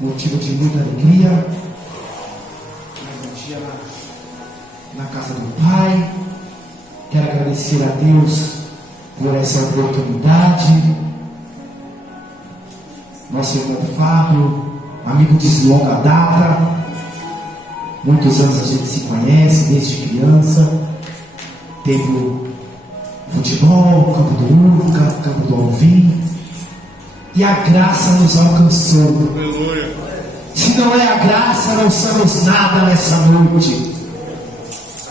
motivo de muita alegria. Mais um dia na casa do Pai. Quero agradecer a Deus por essa oportunidade. Nosso irmão Fábio, amigo de longa data, muitos anos a gente se conhece, desde criança. Teve o futebol, o campo do Urco, o campo do Alvim, e a graça nos alcançou. Aleluia. Se não é a graça, não somos nada nessa noite.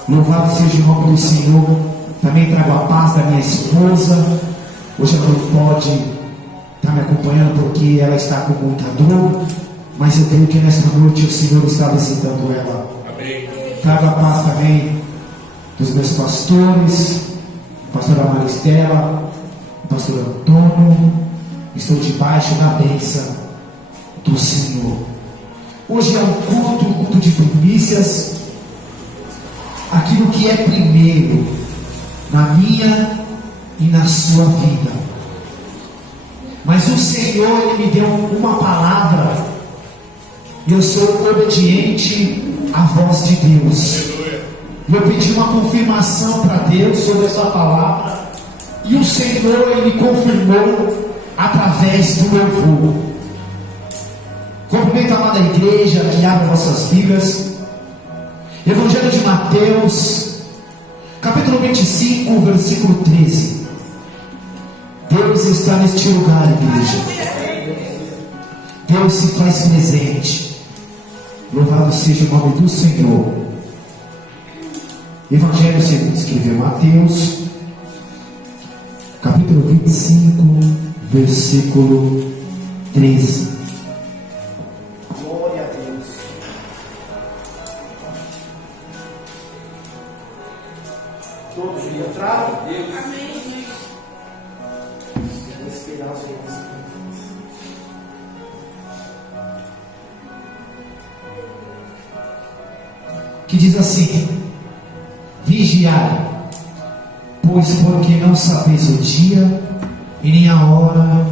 Louvado seja o nome do Senhor. Também trago a paz da minha esposa. Hoje ela não pode estar me acompanhando porque ela está com muita dor, mas eu creio que nesta noite o Senhor está visitando ela. Amém. Trago a paz também dos meus pastores, pastora Maristela, pastor Antônio. Estou debaixo da bênção do Senhor. Hoje é um culto de primícias. Aquilo que é primeiro na minha e na sua vida. Mas o Senhor, Ele me deu uma palavra, e eu sou obediente à voz de Deus. Eu pedi uma confirmação para Deus sobre essa palavra, e o Senhor, Ele confirmou através do louvor. Cumprimento a amada igreja que abre nossas Bíblias. Evangelho de Mateus, capítulo 25, versículo 13. Deus está neste lugar, igreja. Deus se faz presente. Louvado seja o nome do Senhor. Evangelho segundo escreveu Mateus, capítulo 25, versículo 13. Glória a Deus. Todos encontraram? Amém. Vou esperar os irmãos. Que diz assim: vigiai, pois porque não sabeis o dia e nem a hora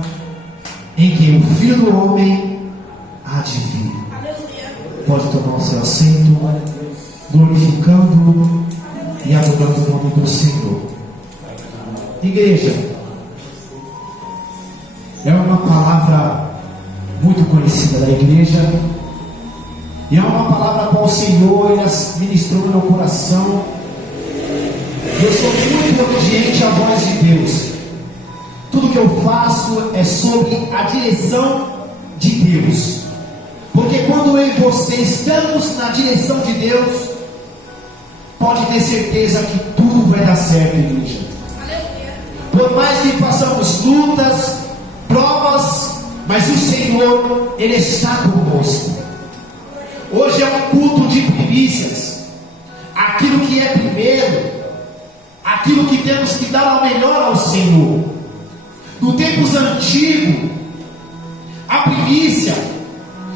em que o Filho do Homem há de vir. Pode tomar o seu assento, glorificando e adorando o nome do Senhor. Igreja, é uma palavra muito conhecida da igreja, e é uma palavra para o Senhor, Ele ministrou no meu coração. Eu sou muito obediente à voz de Deus. Tudo que eu faço é sobre a direção de Deus. Porque quando eu e você estamos na direção de Deus, pode ter certeza que tudo vai dar certo, igreja. Por mais que passamos lutas, provas, mas o Senhor, Ele está conosco. Hoje é um culto de primícias. Aquilo que é primeiro, aquilo que temos que dar ao melhor ao Senhor. No tempos antigos, a primícia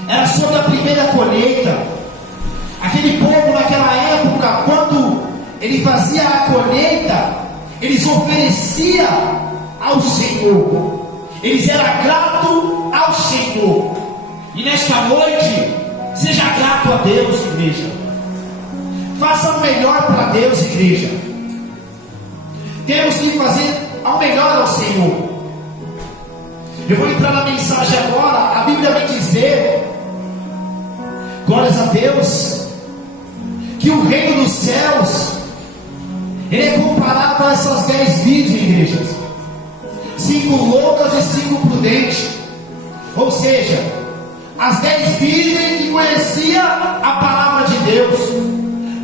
era sobre a primeira colheita. Aquele povo naquela época, quando ele fazia a colheita, eles ofereciam ao Senhor. Eles eram gratos ao Senhor. E nesta noite, seja grato a Deus, igreja. Faça o melhor para Deus, igreja. Temos que fazer ao melhor ao Senhor. Eu vou entrar na mensagem agora. A Bíblia vai dizer, glórias a Deus, que o reino dos céus, ele é comparado a essas 10 virgens, igrejas. 5 loucas e 5 prudentes. Ou seja, as 10 virgens que conheciam a palavra de Deus,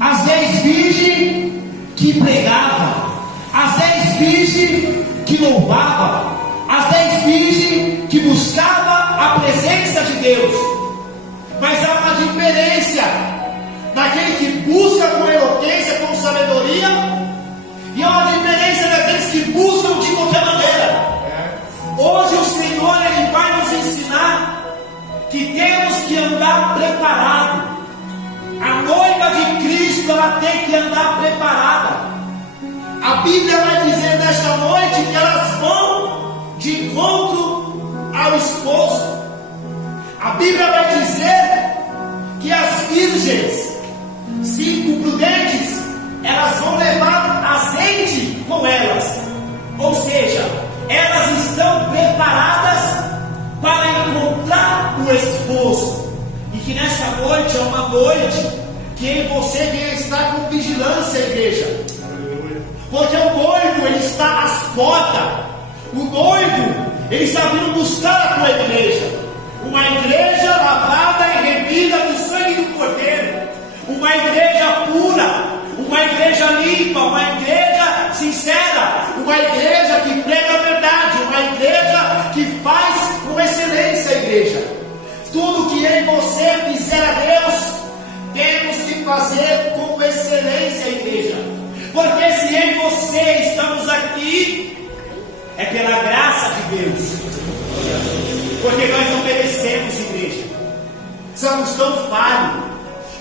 as 10 virgens que pregavam, as 10 virgens que louvavam, as 10 virgens que buscavam a presença de Deus. Mas há uma diferença naquele que busca com eloquência, com sabedoria, e há uma diferença daqueles que buscam de qualquer maneira. Hoje o Senhor, Ele vai nos ensinar que temos que andar preparado. A noiva de Cristo, ela tem que andar preparada. A Bíblia vai dizer nesta noite que elas vão de encontro ao esposo. A Bíblia vai dizer que as virgens, 5 prudentes, elas vão levar azeite com elas. Ou seja, elas estão preparadas para encontrar o esposo. E que nesta noite é uma noite que você venha estar com vigilância, igreja. Porque o noivo, ele está às portas. O noivo, ele está vindo buscar a tua igreja. Uma igreja lavada e remida no sangue do Cordeiro. Uma igreja pura. Uma igreja limpa. Uma igreja sincera. Uma igreja que prega a verdade. Uma igreja que faz com excelência a igreja. Tudo que em você fizer a Deus, temos que fazer com excelência a igreja. Porque se em você estamos aqui, é pela graça de Deus. Porque nós não merecemos, igreja. Somos tão falhos,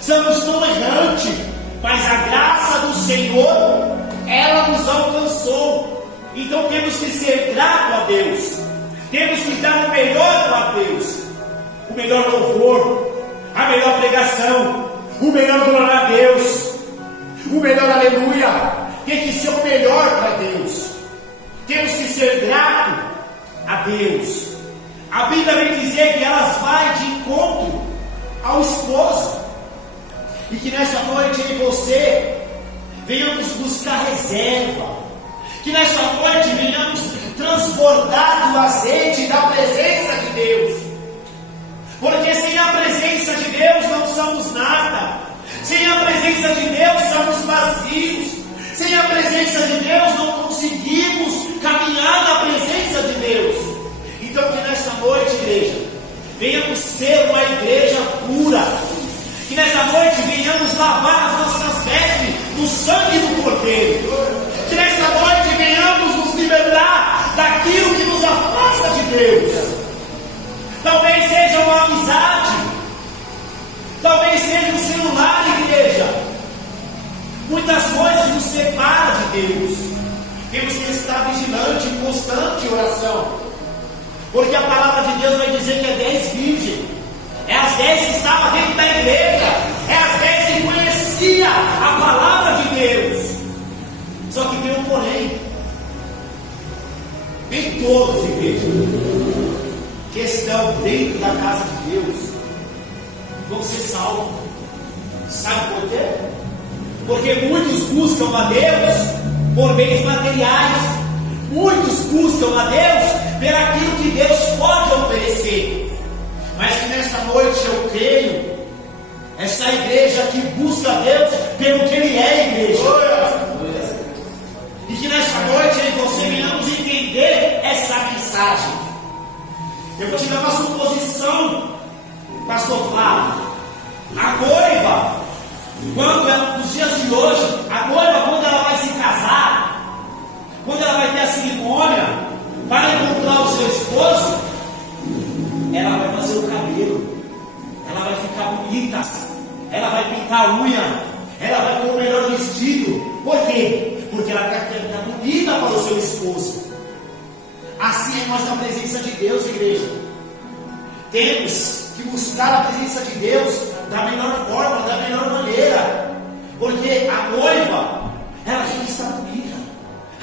somos tão errantes, mas a graça do Senhor, ela nos alcançou. Então temos que ser gratos a Deus. Temos que dar o melhor para Deus. O melhor louvor, a melhor pregação, o melhor glória a Deus, o melhor aleluia. Tem que ser o melhor para Deus. Temos que ser gratos a Deus. A Bíblia vem dizer que elas vão de encontro ao esposo. E que nessa noite eu e você venhamos buscar reserva. Que nessa noite venhamos transbordar do azeite da presença de Deus. Porque sem a presença de Deus não somos nada. Sem a presença de Deus somos vazios. Sem a presença de Deus não conseguimos caminhar na presença de Deus. Então que nessa noite, igreja, venhamos ser uma igreja pura. Que nessa noite venhamos lavar as nossas vestes no sangue do Cordeiro. Que nessa noite venhamos nos libertar daquilo que nos afasta de Deus. Talvez seja uma amizade, talvez seja um celular, igreja. Muitas coisas nos separam de Deus. Temos que estar vigilante e constante em oração. Porque a palavra de Deus vai dizer que é 10 virgens. É as 10 que estavam dentro da igreja. É as 10 que conheciam a palavra de Deus. Só que tem um porém. Nem todos, igreja, que estão dentro da casa de Deus vão ser salvos. Sabe por quê? Porque muitos buscam a Deus por bens materiais. Muitos buscam a Deus por aquilo que Deus pode oferecer. Mas que nesta noite eu creio, essa igreja que busca a Deus pelo que Ele é, igreja. E que nesta noite eu e você venhamos entender essa mensagem. Eu vou te dar uma suposição, pastor Flávio. A noiva, nos dias de hoje, a noiva, quando ela vai se casar, quando ela vai ter a cerimônia para encontrar o seu esposo, ela vai fazer o cabelo, ela vai ficar bonita, ela vai pintar a unha, ela vai pôr o melhor vestido. Por quê? Porque ela quer ficar bonita para o seu esposo. Assim é nós na presença de Deus, igreja. Temos que buscar a presença de Deus da melhor forma, da melhor maneira. Porque a noiva, ela tem que estar bonita.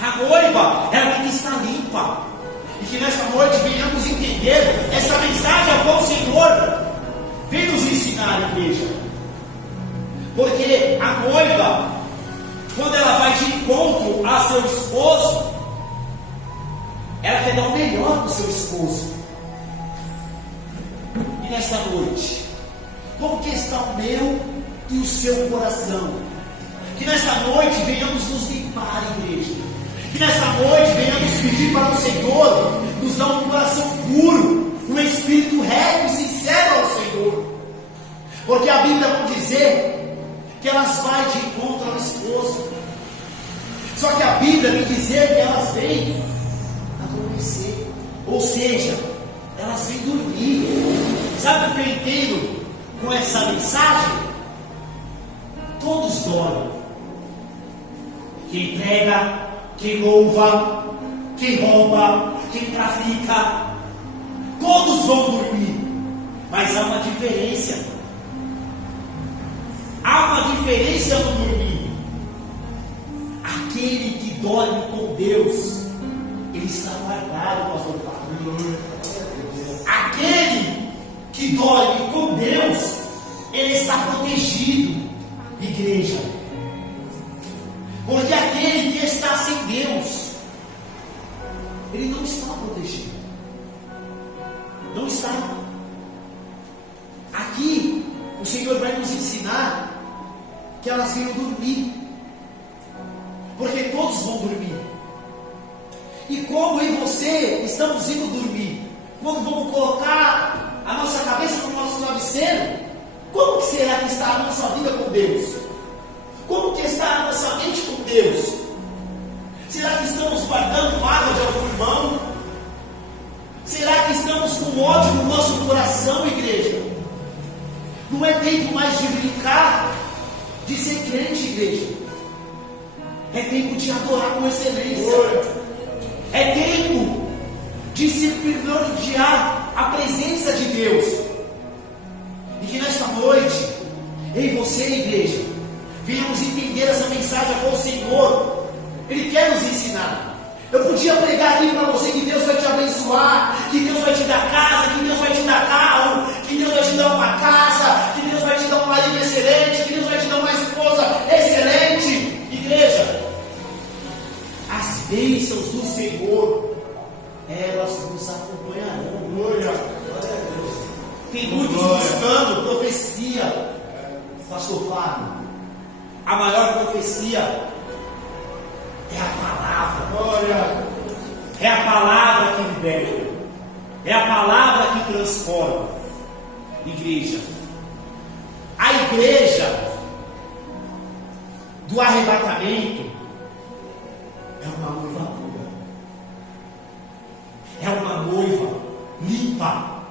A noiva, ela tem que estar limpa. E que nessa noite venhamos entender essa mensagem a qual o Senhor vem nos ensinar, igreja. Porque a noiva, quando ela vai de encontro a seu esposo, ela quer dar o melhor para o seu esposo. E nesta noite, como que está o meu e o seu coração? Que nesta noite venhamos nos limpar, igreja. Que nesta noite venhamos pedir para o Senhor nos dar um coração puro, um espírito reto e sincero ao Senhor. Porque a Bíblia vai dizer que elas vão de encontro ao esposo. Só que a Bíblia vai dizer que elas vêm adormecer. Ou seja, elas vêm dormir. Sabe o que eu entendo com essa mensagem? Todos dormem. Quem prega, quem louva, quem rouba, quem trafica, todos vão dormir. Mas há uma diferença. Há uma diferença no dormir. Aquele que dorme com Deus, ele está guardado, pastor Fábio. Aquele que dorme com Deus, ele está protegido, igreja. Porque aquele que está sem Deus, ele não está protegido. Não está. Aqui, o Senhor vai nos ensinar que elas venham dormir. Porque todos vão dormir. E como eu e você estamos indo dormir? Quando vamos colocar a nossa cabeça no nosso travesseiro, como que será que está a nossa vida com Deus? Como que está a nossa mente com Deus? Será que estamos guardando mágoa de algum irmão? Será que estamos com ódio no nosso coração, igreja? Não é tempo mais de brincar, de ser crente, igreja. É tempo de adorar com excelência. É tempo de se privilegiar a presença de Deus. E que nesta noite, eu e você, igreja, venhamos entender essa mensagem com o Senhor. Ele quer nos ensinar. Eu podia pregar aqui para você que Deus vai te abençoar, que Deus vai te dar casa, que Deus vai te dar carro, que Deus vai te dar uma casa, que Deus vai te dar um marido excelente, que Deus vai te dar uma esposa excelente. Igreja, as bênçãos do Senhor, elas nos acompanharão. Tem muitos buscando profecia, pastor Flávio. A maior profecia é a palavra. É a palavra que liberta. É a palavra que transforma. Igreja. A igreja do arrebatamento é uma noiva pura. É uma noiva limpa.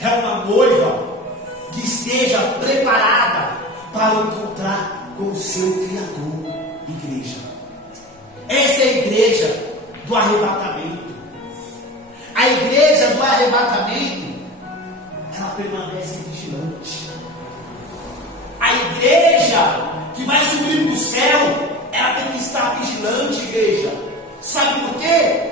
É uma noiva que esteja preparada para encontrar com o seu Criador. Igreja. Essa é a igreja do arrebatamento. A igreja do arrebatamento, ela permanece vigilante. A igreja que vai subir para o céu, ela tem que estar vigilante, igreja. Sabe por quê?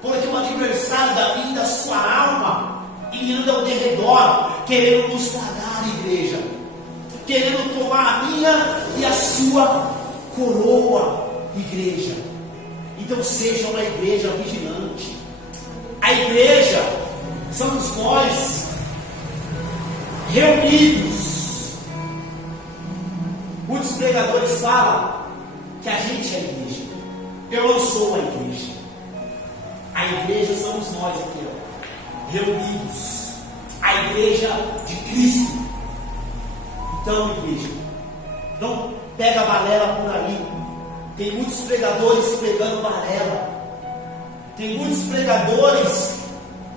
Porque o adversário da minha e da sua alma, ele anda ao derredor, querendo nos tragar, igreja. Querendo tomar a minha e a sua coroa, igreja. Então seja uma igreja vigilante. A igreja somos nós reunidos. Muitos pregadores falam que a gente é a igreja. Eu não sou a igreja. A igreja somos nós aqui, ó, reunidos. A igreja de Cristo. Então, igreja, não pega a balela por aí. Tem muitos pregadores pegando balela. Tem muitos pregadores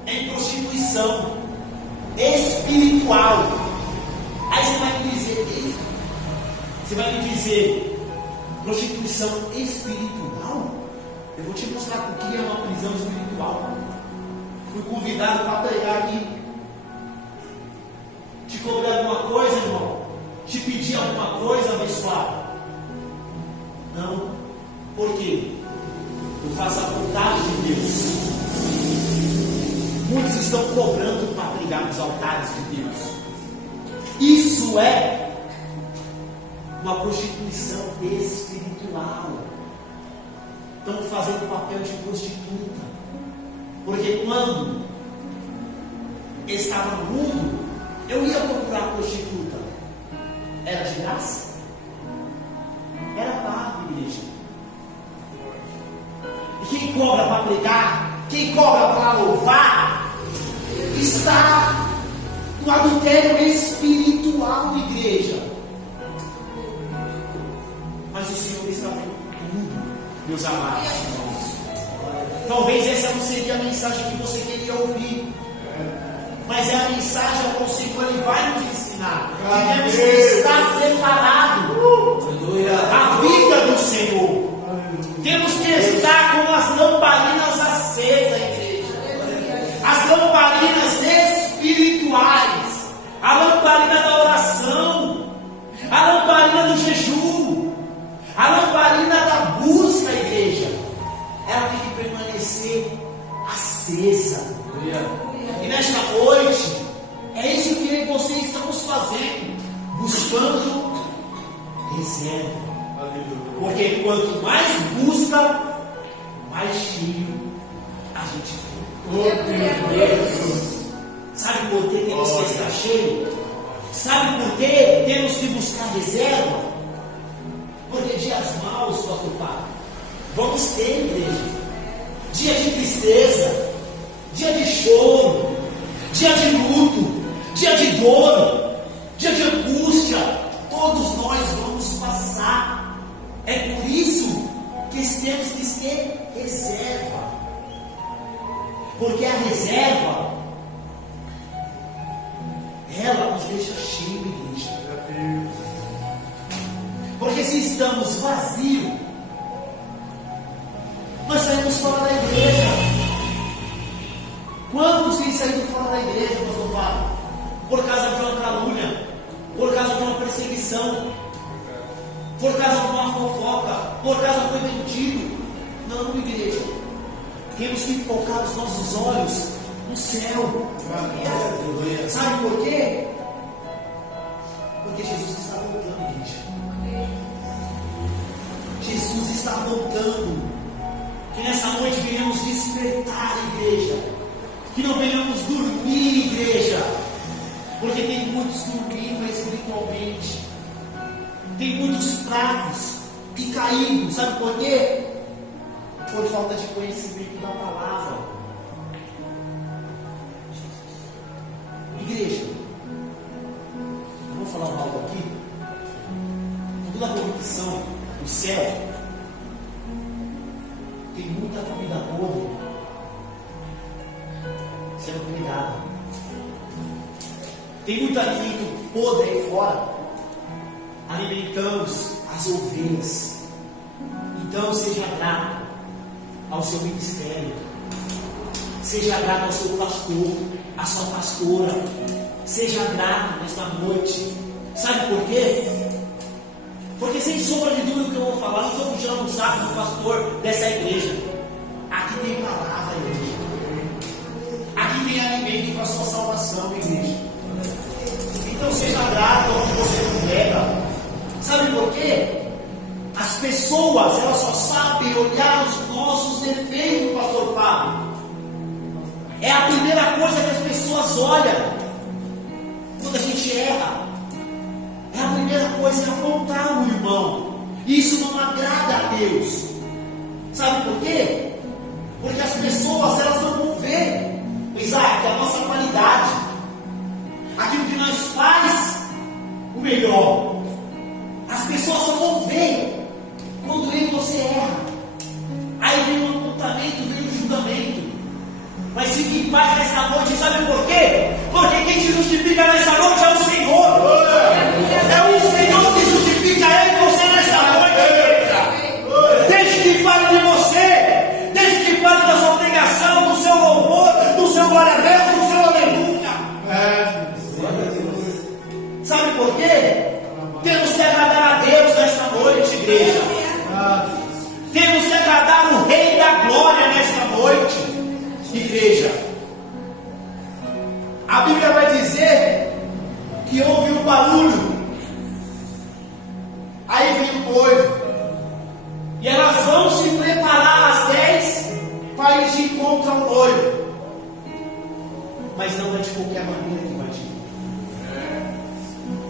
em prostituição espiritual. Aí você vai me dizer, prostituição espiritual? Eu vou te mostrar o que é uma prisão espiritual. Fui convidado para pregar aqui. Te cobrar alguma coisa, irmão? Te pedir alguma coisa, abençoado? Não. Por quê? Eu faço a vontade de Deus. Muitos estão cobrando para pregar nos altares de Deus. Isso é uma prostituição espiritual. Estão fazendo o papel de prostituta. Porque quando estava no mundo, eu ia procurar prostituta. Era de graça? Era pago, igreja. E quem cobra para pregar, quem cobra para louvar, está no adultério espiritual, igreja. Mas o Senhor está vendo tudo, meus amados irmãos. Talvez essa não seria a mensagem que você queria ouvir, mas é a mensagem que o Senhor ele vai nos ensinar. Devemos estar preparados. A vida do Senhor. Temos que estar com as lamparinas acesas, igreja. As lamparinas espirituais. buscando reserva. Porque quanto mais busca, mais cheio a gente fica. Sabe por que temos que estar cheio? Sabe por que temos que buscar reserva? Porque dias maus, pastor Fábio, vamos ter, igreja. Dia de tristeza, dia de choro, dia de luto, dia de dor, dia de angústia, todos nós vamos passar. É por isso que temos que ter reserva. Porque a reserva, ela nos deixa cheio, igreja. Porque se estamos vazios, nós saímos fora da igreja. Quantos têm saído fora da igreja, pastor Fábio? Por causa de uma calúnia, por causa de uma perseguição, por causa de uma fofoca, por causa de foi vendido. Não, igreja. Temos que focar os nossos olhos no céu. Sabe por quê? Porque Jesus está voltando, igreja. Jesus está voltando. Que nessa noite venhamos despertar, igreja. Que não venhamos dormir, igreja. Porque tem muitos dormindo espiritualmente. Tem muitos fracos e caídos. Sabe por quê? Por falta de conhecimento da palavra. Igreja, eu vou falar algo aqui. Com toda a convicção do céu, tem muita comida podre sendo cuidada. Tem muito alimento podre aí fora, alimentando as ovelhas. Então seja grato ao seu ministério, seja grato ao seu pastor, à sua pastora, seja grato nesta noite. Sabe por quê? Porque sem sombra de dúvida o que eu vou falar, não estou puxando um saco do pastor dessa igreja. Aqui tem palavra, igreja. Aqui tem alimento para a sua salvação, igreja. Então seja grato ao que você congrega. Sabe por quê? As pessoas, elas só sabem olhar os nossos defeitos, pastor Fábio. É a primeira coisa que as pessoas olham quando a gente erra. É a primeira coisa que apontar o irmão. E isso não agrada a Deus. Sabe por quê? Porque as pessoas, elas não vão ver, Isaac, a nossa qualidade, aquilo que nós faz o melhor. As pessoas só vão ver quando eu e você erra. Aí vem o apontamento, vem o julgamento. Mas fique em paz nessa noite, sabe por quê? Porque quem te justifica nessa noite é o Senhor. É o Senhor que justifica eu e você nessa noite. Deixe que fale de você. Deixe que fale da sua pregação, do seu louvor, do seu glória a Deus, do seu aleluia. Sabe por quê? Temos que agradar a Deus nesta noite, igreja. Temos que agradar o Rei da Glória nesta noite, igreja. A Bíblia vai dizer que houve um barulho. Aí vem o noivo. E elas vão se preparar às 10 para ir de encontro ao noivo. Mas não é de qualquer maneira que vai ir.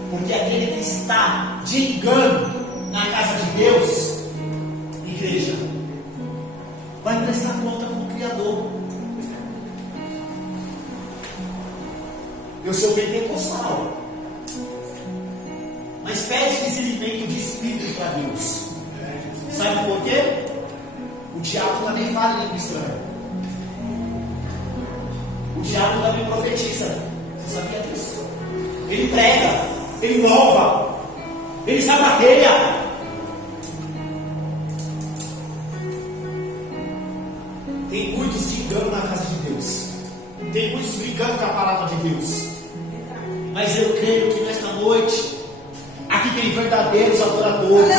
Porque aquele que está de engano na casa de Deus, igreja, vai prestar conta com o Criador. Eu sou pentecostal, mas pede discernimento de espírito para Deus. Sabe por quê? O diabo também fala em língua estranha. O diabo também profetiza. Você sabia disso? Ele prega, ele louva, ele sabateia. Tem muitos de engano na casa de Deus. Tem muitos brincando com a palavra de Deus. Mas eu creio que nesta noite aqui tem verdadeiros adoradores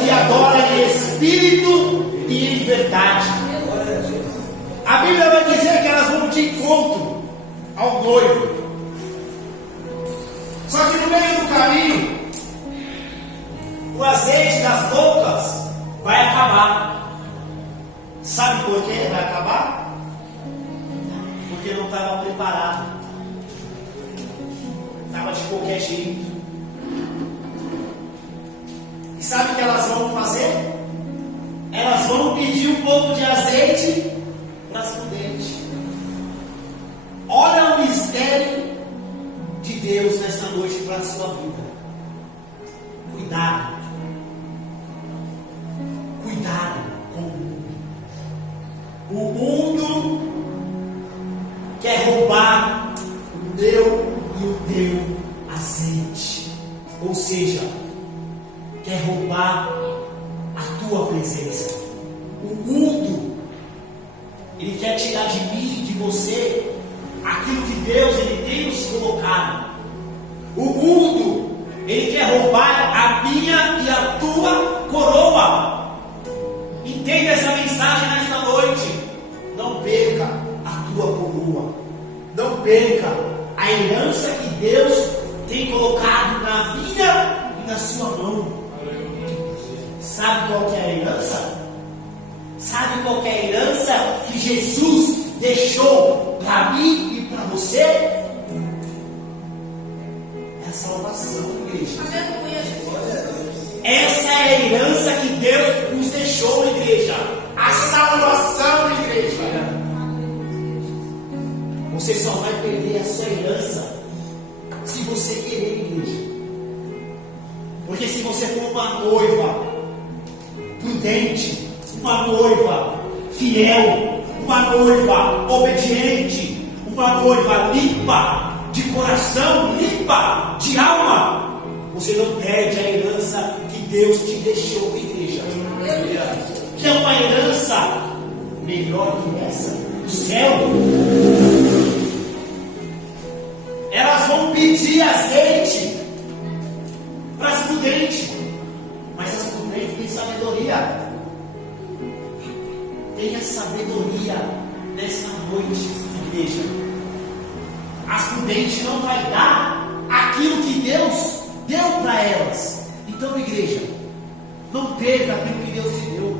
que adoram em espírito e em verdade. A Bíblia vai dizer que elas vão de encontro ao noivo. Só que no meio do caminho por quê? Vai acabar? Porque não estava preparado. Estava de qualquer jeito. E sabe o que elas vão fazer? Elas vão pedir um pouco de azeite para as prudentes. Olha o mistério de Deus nesta noite para a sua vida. Cuidado. Cuidado com o mundo. O mundo quer roubar o meu e o teu azeite. Ou seja, quer roubar a tua presença. O mundo, ele quer tirar de mim e de você aquilo que Deus ele tem nos colocado. O mundo, ele quer roubar a minha e a tua coroa. Entenda essa mensagem nesta noite. Não perca a tua coroa. Não perca a herança que Deus tem colocado na minha e na sua mão. Sabe qual que é a herança? Sabe qual que é a herança que Jesus deixou para mim e para você? É a salvação, igreja. Essa é a herança que Deus nos deixou, igreja. A salvação, igreja. Você só vai perder a sua herança se você querer, igreja. Porque se você for uma noiva prudente, uma noiva fiel, uma noiva obediente, uma noiva limpa de coração, limpa de alma, você não perde a herança que Deus te deixou, igreja. Que é uma herança melhor que essa, do céu. Elas vão pedir azeite para as prudentes, mas as prudentes têm sabedoria. Tenha sabedoria nessa noite, igreja. As prudentes não vai dar aquilo que Deus deu para elas. Então, igreja, não perca aquilo que Deus te deu.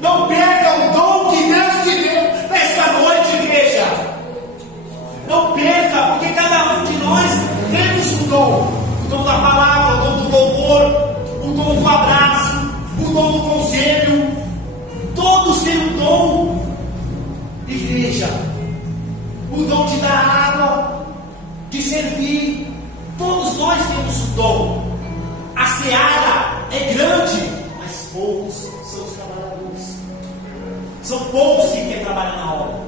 Não perca o dom que Deus te deu nesta noite, igreja. Não perca, porque cada um de nós temos um dom. O dom da palavra, o dom do louvor, o dom do abraço, o dom do conselho. Todos têm um dom, igreja. O dom de dar água, de servir. Todos nós temos um dom. A seara é grande, mas poucos são os trabalhadores. São poucos que querem trabalhar na obra.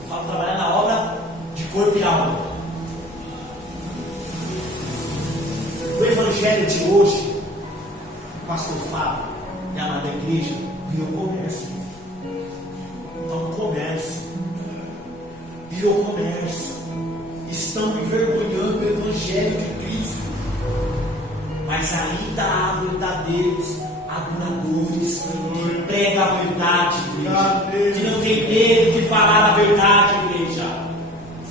Eu falo trabalhar na obra de corpo e alma. O evangelho de hoje, o pastor Fábio e a amada igreja, virou comércio. Então, comércio. Virou comércio. Estão envergonhando o evangelho de Cristo. Mas ainda há verdadeiros adoradores que pregam a verdade, igreja. Que não tem medo de falar a verdade, igreja.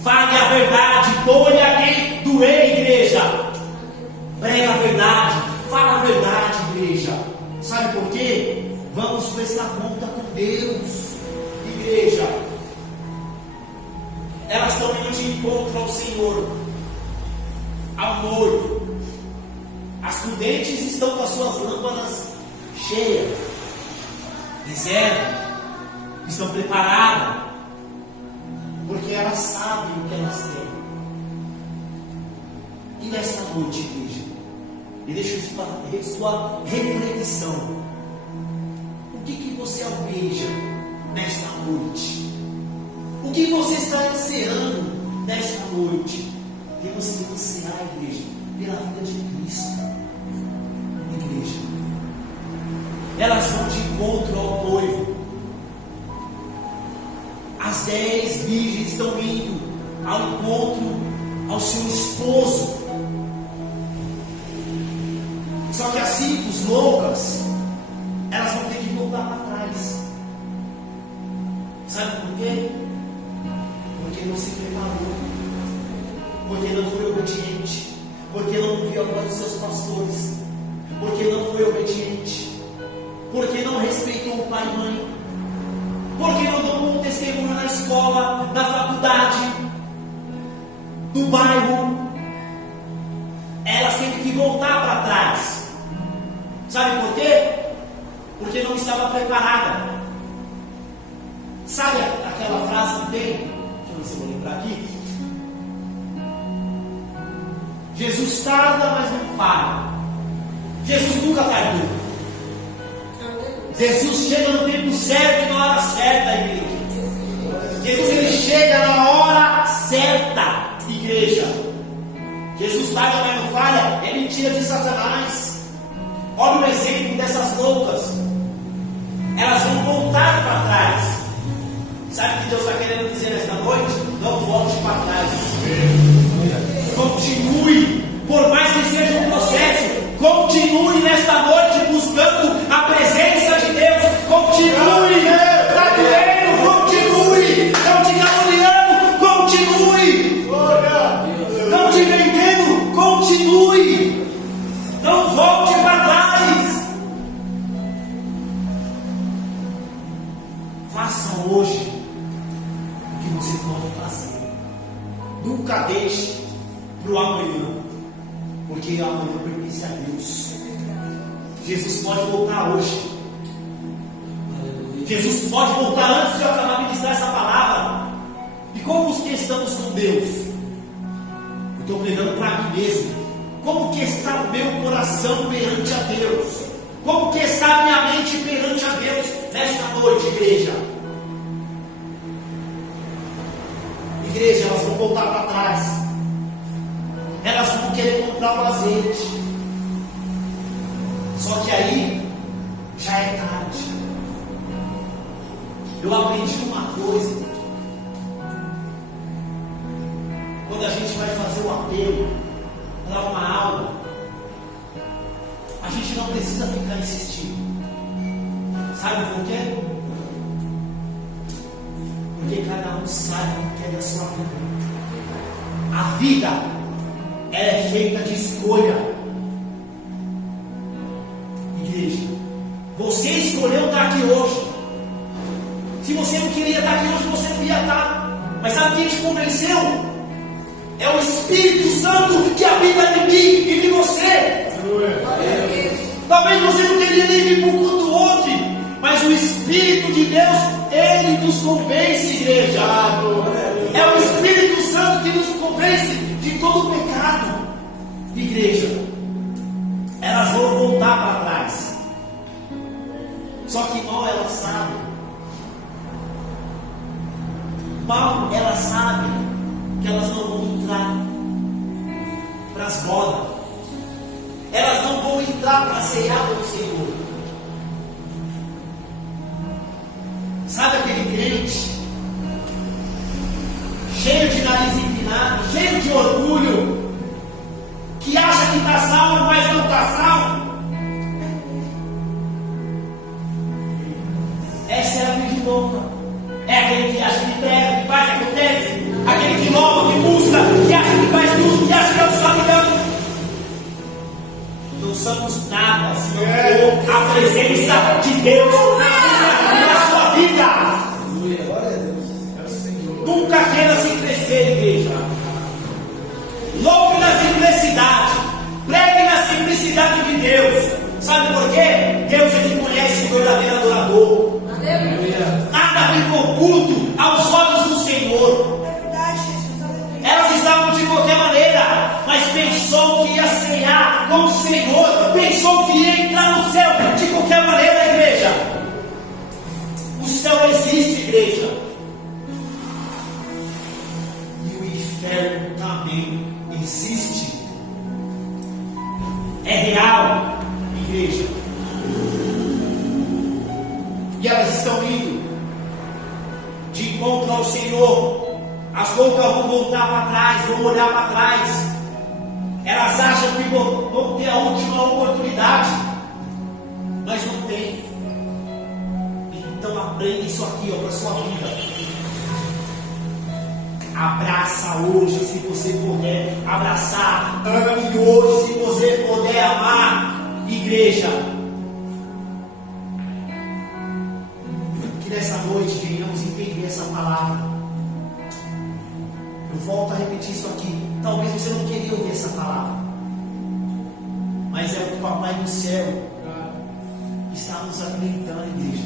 Fale a verdade, doe a quem doer, igreja. Prega a verdade, fala a verdade, igreja. Sabe por quê? Vamos prestar conta com Deus, igreja. Elas estão indo de encontro ao Senhor, ao noivo. As prudentes estão com as suas lâmpadas cheias, reserva, estão preparadas, porque elas sabem o que elas têm. E nesta noite, igreja, e deixa sua reflexão. O que você almeja nesta noite? O que você está ansiando nesta noite? Temos que ansiar, igreja, pela vida de Cristo. Igreja, elas vão de encontro ao noivo. As 10 virgens estão indo ao encontro ao seu esposo. Só que as 5 loucas, elas vão ter que voltar para trás. Sabe por quê? Porque não se preparou, porque não foi obediente, porque não ouviu a voz dos seus pastores, porque não foi obediente. Porque não respeitou o pai e mãe, porque não tomou um testemunho na escola, na faculdade, no bairro. Elas têm que voltar para trás. Sabe por quê? Porque não estava preparada. Sabe aquela frase que tem? Deixa eu ver se eu vou lembrar aqui. Jesus tarda, mas não falha. Jesus nunca tardou. Jesus chega no tempo certo e na hora certa, igreja. Jesus ele chega na hora certa, igreja. Jesus tarda, mas não falha. É mentira de Satanás. Olha o exemplo dessas loucas. Elas vão voltar para trás. Sabe o que Deus está querendo dizer nesta noite? Não volte para trás. Continue, por mais que seja um processo. Continue nesta noite buscando a presença de Deus. Continue, está doendo, continue. Estão te caluniando, continue. Estão te vendendo, continue. Não volte para trás. Faça hoje o que você pode fazer. Nunca deixe para o amanhã, porque o amanhã pertence a Deus. Jesus pode voltar hoje. Jesus pode voltar antes de eu acabar de ministrar essa palavra. E como que estamos com Deus? Eu estou pregando para mim mesmo. Como que está o meu coração perante a Deus? Como que está a minha mente perante a Deus nesta noite, igreja? Igreja, elas vão voltar para trás. Elas vão querer comprar o azeite. Só que aí já é tarde. Eu aprendi uma coisa. Quando a gente vai fazer o apelo para uma aula, a gente não precisa ficar insistindo. Sabe por quê? Porque cada um sabe o que é da sua vida. A vida, ela é feita de escolha. Igreja, você escolheu estar aqui hoje. Se você não queria estar aqui hoje, você não ia estar. Mas sabe quem te convenceu? É o Espírito Santo que habita em mim e em você. Talvez você não queria nem vir para o culto hoje, mas o Espírito de Deus, ele nos convence, igreja. É o Espírito Santo que nos convence de todo pecado. Igreja, elas vão voltar para trás. Só que mal elas sabem. Mal elas sabem que elas não vão entrar para as bodas. Elas não vão entrar para ceiar com o Senhor. Sabe aquele crente cheio de nariz empinado, cheio de orgulho, que acha que está salvo, mas não está salvo? Essa é a vida louca. É aquele que acha que prega, que faz, que acontece. Aquele que louva, que busca, que acha que faz tudo, que acha que é o sabidão. Não somos nada se não for a presença de Deus na sua vida. Nunca queira se crescer, igreja. Louve na simplicidade. Pregue na simplicidade de Deus. Sabe por quê? Deus é que conhece o verdadeiro adorador. Nada vem com culto aos olhos do Senhor. Elas estavam de qualquer maneira, mas pensou que ia ceiar com o Senhor, pensou que ia entrar no céu de qualquer maneira, igreja. O céu existe, igreja, e o inferno também existe. É real, igreja. E elas estão indo de encontro ao Senhor. As loucas vão voltar para trás, vão olhar para trás. Elas acham que vão ter a última oportunidade, mas não tem. Então aprenda isso aqui para a sua vida. Abraça hoje se você puder abraçar. Ame hoje se você puder amar. Igreja, nessa noite venhamos entender essa palavra. Eu volto a repetir isso aqui. Talvez você não queria ouvir essa palavra, mas é o que o Papai do Céu está nos alimentando, igreja.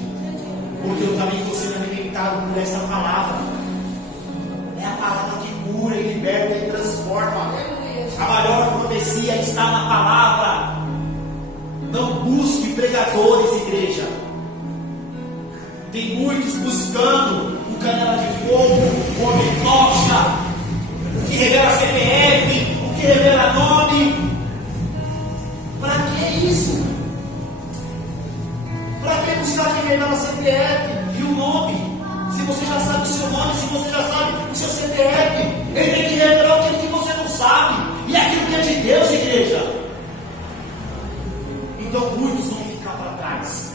Porque eu também estou sendo alimentado por essa palavra. É a palavra que cura, e liberta e transforma. A maior profecia está na palavra. Não busque pregadores, igreja. Tem muitos buscando o canela de fogo, o homem tocha, o que revela CPF, o que revela nome. Para que isso? Para que buscar quem revela CPF e o nome? Se você já sabe o seu nome, se você já sabe o seu CPF, ele tem que revelar aquilo que você não sabe. E aquilo que é de Deus, igreja. Então muitos vão ficar para trás,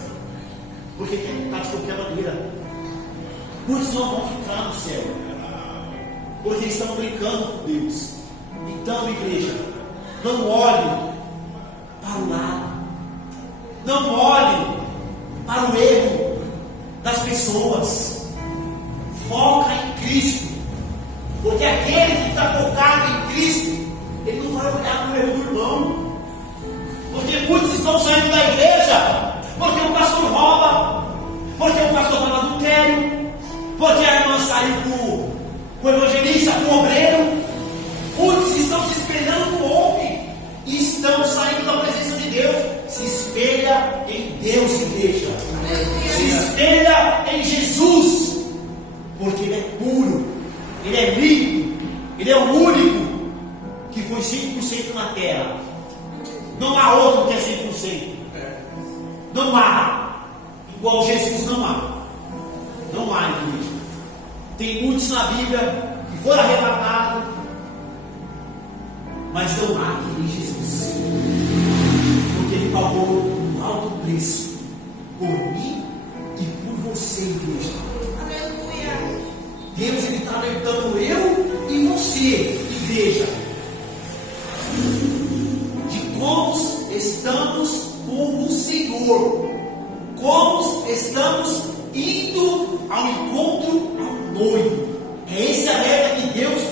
porque querem estar de qualquer maneira. Muitos não vão entrar no céu, porque estão brincando com Deus. Então, igreja, não olhe para o lado, não olhe para o erro das pessoas. Foca em Cristo, porque aquele que está focado em Cristo, ele não vai olhar para o erro do irmão. Porque muitos estão saindo da igreja porque o pastor rouba, porque o pastor fala adultério, porque a irmã saiu com o evangelista, com o obreiro. Muitos estão se espelhando no homem e estão saindo da presença de Deus. Se espelha em Deus, igreja. Se espelha em Jesus, porque Ele é puro, Ele é limpo, Ele é o único que foi 100% na terra. Não há outro que é 100%. Não há. Igual Jesus não há. Não há, igreja. Tem muitos na Bíblia que foram arrebatados, mas não há que nem Jesus. Porque Ele pagou um alto preço por mim e por você, igreja. Aleluia. Deus, Ele está alertando eu e você, igreja, como estamos com o Senhor, como estamos indo ao encontro ao noivo. É esse alerta que Deus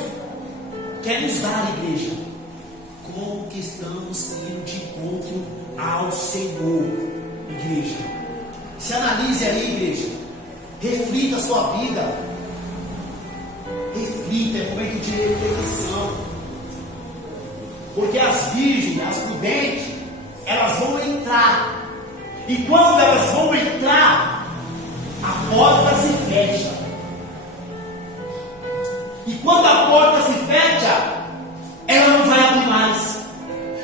quer nos dar, igreja. Como que estamos indo de encontro ao Senhor, igreja. Se analise aí, igreja. Reflita a sua vida. Reflita, é momento de reflexão. Porque as virgens, as prudentes, elas vão entrar. E quando elas vão entrar, a porta se fecha. E quando a porta se fecha, ela não vai abrir mais.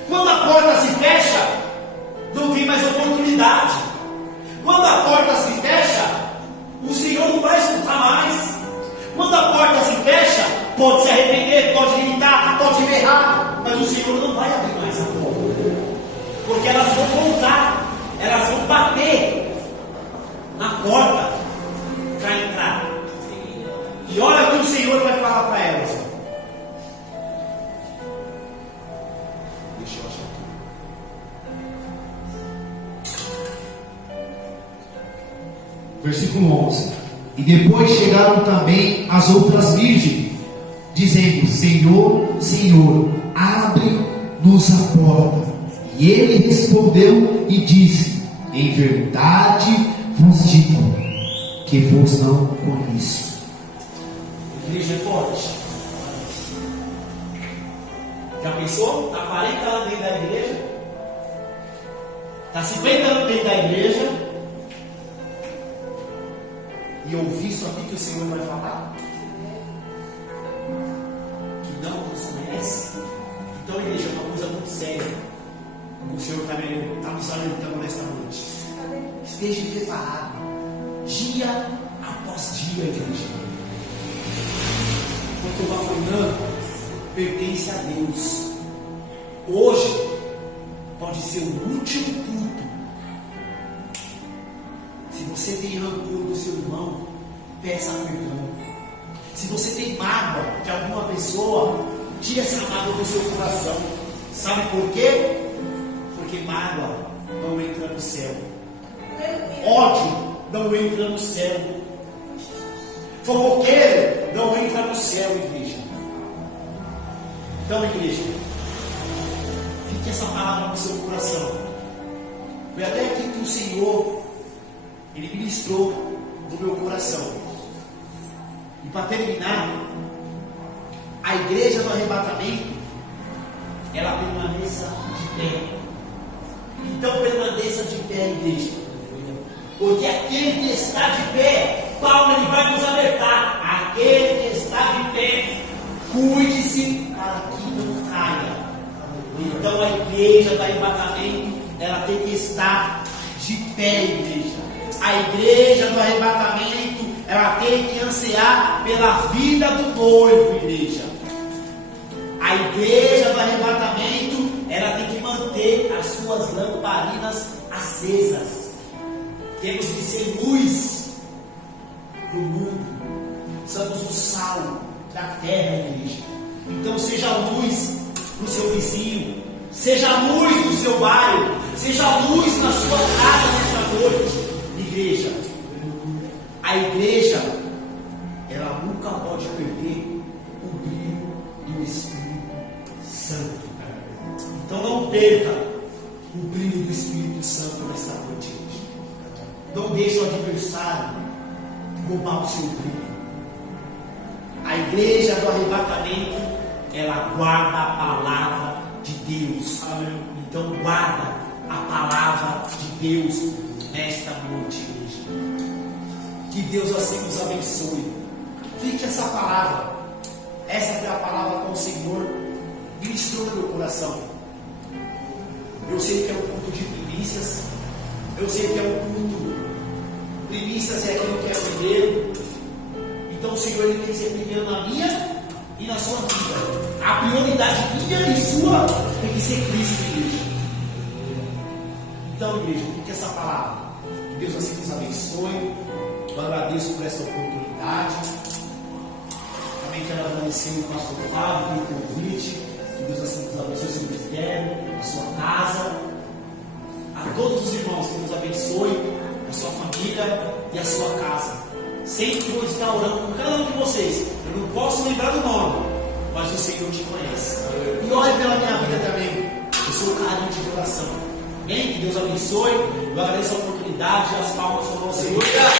Quando a porta se fecha, não tem mais oportunidade. Quando a porta se fecha, o Senhor não vai escutar mais. Quando a porta se fecha, pode se arrepender, pode gritar, pode berrar, mas o Senhor não vai abrir mais a porta, porque elas vão voltar, elas vão bater na porta para entrar. E olha o que o Senhor vai falar para elas. Deixa eu achar aqui. Versículo 11. E depois chegaram também as outras virgens, dizendo: Senhor, Senhor, abre-nos a porta. E ele respondeu e disse: Em verdade vos digo que vos não conheço. A igreja é forte. Já pensou? Está 40 anos dentro da igreja? Está 50 anos dentro da igreja? E ouvir isso aqui que o Senhor vai falar? Que não nos conhece? Então, igreja, é uma coisa muito séria. O Senhor também está nos alertando nesta noite. Esteja preparado, dia após dia, igreja. Porque o amanhã pertence a Deus. Hoje pode ser o último culto. Se você tem rancor do seu irmão, peça perdão. Se você tem mágoa de alguma pessoa, tire essa mágoa do seu coração. Sabe por quê? Porque mágoa não entra no céu. Ódio não entra no céu. Fofoqueiro não entra no céu, igreja. Então, igreja, fique essa palavra no seu coração. Foi até aqui que o Senhor, Ele ministrou no meu coração. E para terminar, a igreja do arrebatamento, ela permaneça de pé. Então permaneça de pé, igreja. Porque aquele que está de pé, Paulo ele vai nos alertar. Aquele que está de pé, cuide-se para que não caia. Então a igreja do arrebatamento, ela tem que estar de pé, igreja. A igreja do arrebatamento, ela tem que ansiar pela vida do noivo, igreja. A igreja do arrebatamento, ela tem que manter as suas lamparinas acesas. Temos que ser luz para o mundo. Somos o sal da terra, igreja. Então seja luz para o seu vizinho, seja luz no seu bairro, seja luz na sua casa nesta noite, igreja. A igreja, ela nunca pode perder o brilho do Espírito Santo. Então não perca o brilho do Espírito Santo nesta noite, igreja. Não deixe o adversário roubar o seu brilho. A igreja do arrebatamento, ela guarda a palavra de Deus. Amém. Então guarda a palavra de Deus nesta noite, igreja. Que Deus assim nos abençoe. Fique essa palavra. Essa foi a palavra que o Senhor ministrou no meu coração. Eu sei que é um culto de primícias. Eu sei que é um culto. Primícias é aquilo que é primeiro. Então o Senhor ele tem que ser primeiro na minha e na sua vida. A prioridade minha e sua tem que ser Cristo, igreja. Então, igreja, fique essa palavra. Que Deus assim nos abençoe. Eu agradeço por essa oportunidade. Também quero agradecer o pastor Fábio pelo convite. Que Deus assim nos abençoe, seu ministério, a sua casa. A todos os irmãos, que Deus abençoe a sua família e a sua casa. Sempre vou estar orando por cada um de vocês. Eu não posso lembrar do nome, mas o Senhor te conhece. E ore pela minha vida também. Eu sou carente de oração. Amém? Que Deus abençoe. Eu agradeço a oportunidade e as palmas para o Senhor.